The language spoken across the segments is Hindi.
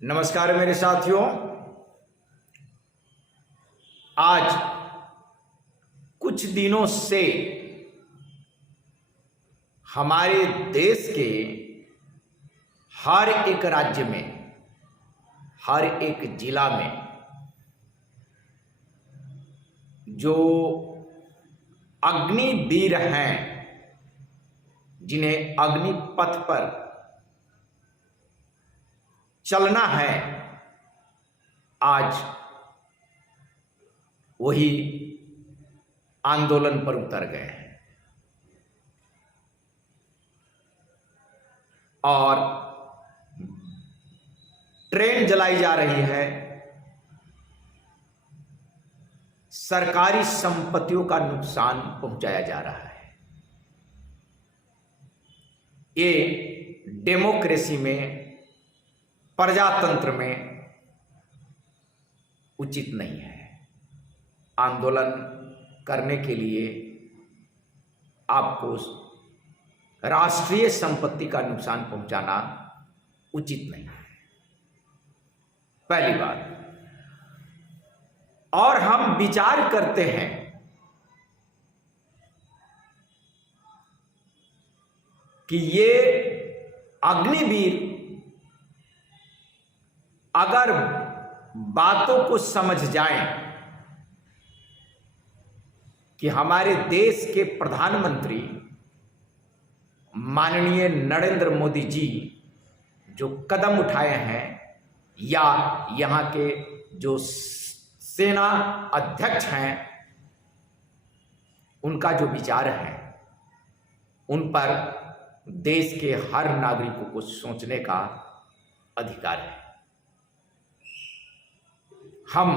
नमस्कार मेरे साथियों। आज कुछ दिनों से हमारे देश के हर एक राज्य में, हर एक जिला में जो अग्निवीर हैं, जिन्हें अग्निपथ पर चलना है, आज वही आंदोलन पर उतर गए हैं और ट्रेन जलाई जा रही है। सरकारी संपत्तियों का नुकसान पहुंचाया जा रहा है। ये डेमोक्रेसी में, प्रजातंत्र में उचित नहीं है। आंदोलन करने के लिए आपको राष्ट्रीय संपत्ति का नुकसान पहुंचाना उचित नहीं है, पहली बात। और हम विचार करते हैं कि ये अग्निवीर अगर बातों को समझ जाएं कि हमारे देश के प्रधानमंत्री माननीय नरेंद्र मोदी जी जो कदम उठाए हैं, या यहाँ के जो सेना अध्यक्ष हैं, उनका जो विचार है, उन पर देश के हर नागरिकों को सोचने का अधिकार है। हम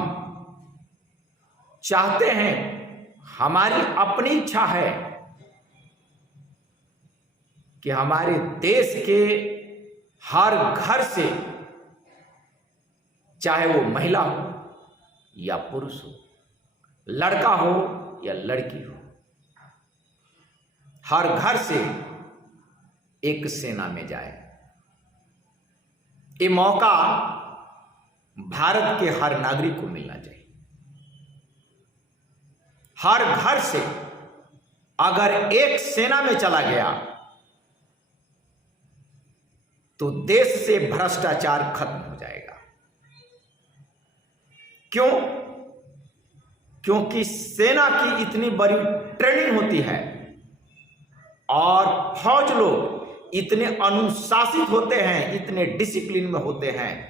चाहते हैं, हमारी अपनी इच्छा है कि हमारे देश के हर घर से, चाहे वो महिला हो या पुरुष हो, लड़का हो या लड़की हो, हर घर से एक सेना में जाए। ये मौका भारत के हर नागरिक को मिलना चाहिए। हर घर से अगर एक सेना में चला गया तो देश से भ्रष्टाचार खत्म हो जाएगा। क्यों? क्योंकि सेना की इतनी बड़ी ट्रेनिंग होती है और फौज लोग इतने अनुशासित होते हैं, इतने डिसिप्लिन में होते हैं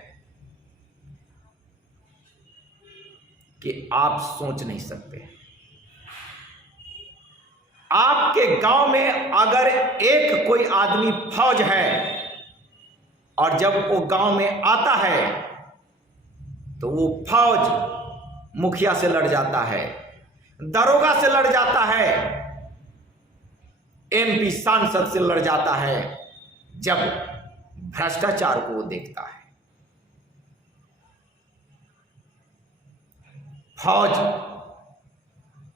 कि आप सोच नहीं सकते। आपके गांव में अगर एक कोई आदमी फौज है और जब वो गांव में आता है तो वो फौज मुखिया से लड़ जाता है, दरोगा से लड़ जाता है, एमपी सांसद से लड़ जाता है, जब भ्रष्टाचार को वो देखता है। फौज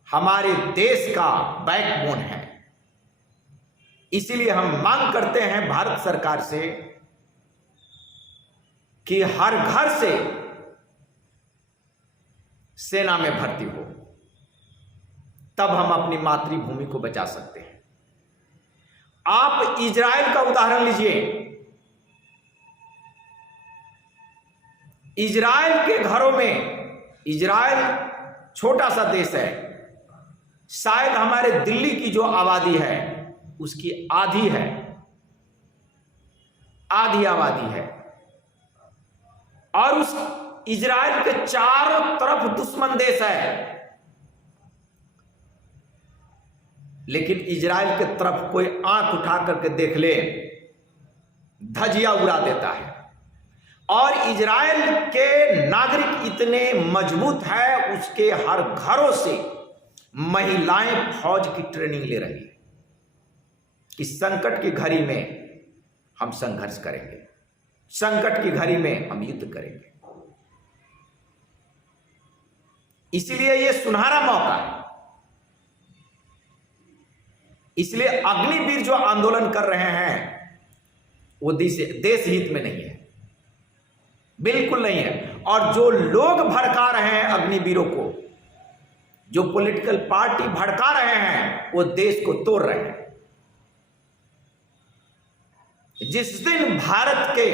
हमारे देश का बैकबोन है। इसीलिए हम मांग करते हैं भारत सरकार से कि हर घर से सेना में भर्ती हो, तब हम अपनी मातृभूमि को बचा सकते हैं। आप इजराइल का उदाहरण लीजिए। इजराइल के घरों में, इजराइल छोटा सा देश है, शायद हमारे दिल्ली की जो आबादी है उसकी आधी है, आधी आबादी है, और उस इजराइल के चारों तरफ दुश्मन देश है। लेकिन इजराइल की तरफ कोई आंख उठा करके देख ले, धजिया उड़ा देता है। और इजराइल के नागरिक इतने मजबूत है, उसके हर घरों से महिलाएं फौज की ट्रेनिंग ले रही है कि संकट की घड़ी में हम संघर्ष करेंगे, संकट की घड़ी में हम युद्ध करेंगे। इसलिए यह सुनहरा मौका है। इसलिए अग्निवीर जो आंदोलन कर रहे हैं वो देश हित में नहीं है। बिल्कुल नहीं है। और जो लोग भड़का रहे हैं अग्निवीरों को, जो पॉलिटिकल पार्टी भड़का रहे हैं, वो देश को तोड़ रहे हैं। जिस दिन भारत के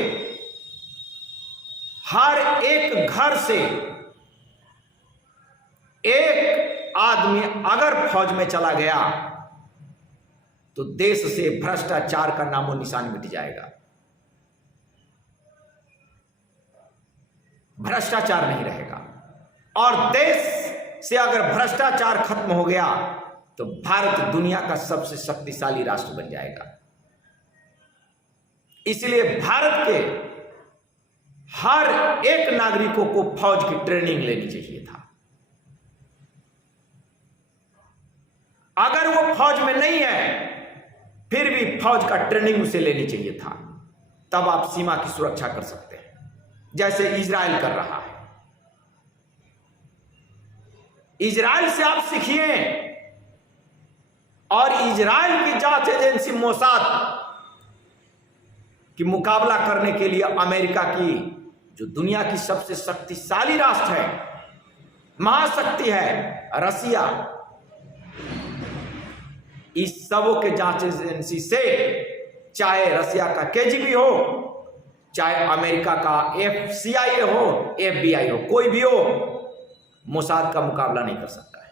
हर एक घर से एक आदमी अगर फौज में चला गया तो देश से भ्रष्टाचार का नामो निशान मिट जाएगा। भ्रष्टाचार नहीं रहेगा। और देश से अगर भ्रष्टाचार खत्म हो गया तो भारत दुनिया का सबसे शक्तिशाली राष्ट्र बन जाएगा। इसलिए भारत के हर एक नागरिकों को फौज की ट्रेनिंग लेनी चाहिए था। अगर वो फौज में नहीं है फिर भी फौज का ट्रेनिंग उसे लेनी चाहिए था, तब आप सीमा की सुरक्षा कर सकते हैं, जैसे इजराइल कर रहा है। इजराइल से आप सीखिए। और इजराइल की जांच एजेंसी मोसाद की मुकाबला करने के लिए अमेरिका की, जो दुनिया की सबसे शक्तिशाली राष्ट्र है, महाशक्ति है, रसिया, इस सबों के जांच एजेंसी से, चाहे रसिया का केजीबी हो, चाहे अमेरिका का एफसीआईए हो, एफबीआई हो, कोई भी हो, मोसाद का मुकाबला नहीं कर सकता है।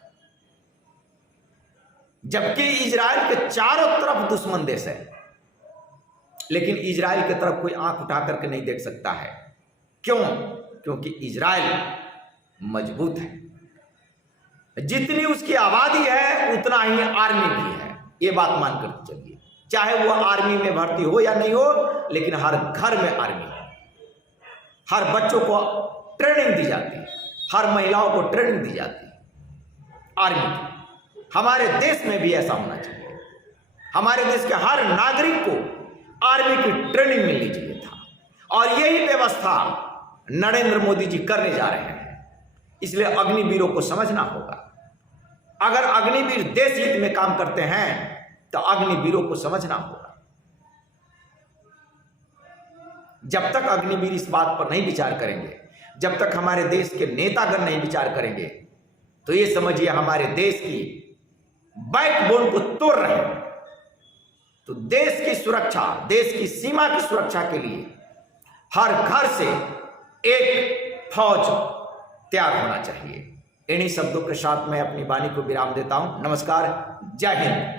जबकि इजराइल के चारों तरफ दुश्मन देश है, लेकिन इजराइल की तरफ कोई आंख उठा करके नहीं देख सकता है। क्यों? क्योंकि इजराइल मजबूत है। जितनी उसकी आबादी है उतना ही आर्मी भी है, ये बात मानकर चलिए। चाहे वो आर्मी में भर्ती हो या नहीं हो, लेकिन हर घर में आर्मी है। हर बच्चों को ट्रेनिंग दी जाती है, हर महिलाओं को ट्रेनिंग दी जाती है आर्मी की। हमारे देश में भी ऐसा होना चाहिए। हमारे देश के हर नागरिक को आर्मी की ट्रेनिंग मिलनी चाहिए था, और यही व्यवस्था नरेंद्र मोदी जी करने जा रहे हैं। इसलिए अग्निवीरों को समझना होगा। अगर अग्निवीर देश हित में काम करते हैं तो अग्निवीरों को समझना होगा। जब तक अग्निवीर इस बात पर नहीं विचार करेंगे, जब तक हमारे देश के नेतागण नहीं विचार करेंगे, तो ये समझिए हमारे देश की बैकबोन को तोड़ रहे हैं। तो देश की सुरक्षा, देश की सीमा की सुरक्षा के लिए हर घर से एक फौज तैयार होना चाहिए। इन्हीं शब्दों के साथ मैं अपनी वाणी को विराम देता हूं। नमस्कार, जय हिंद।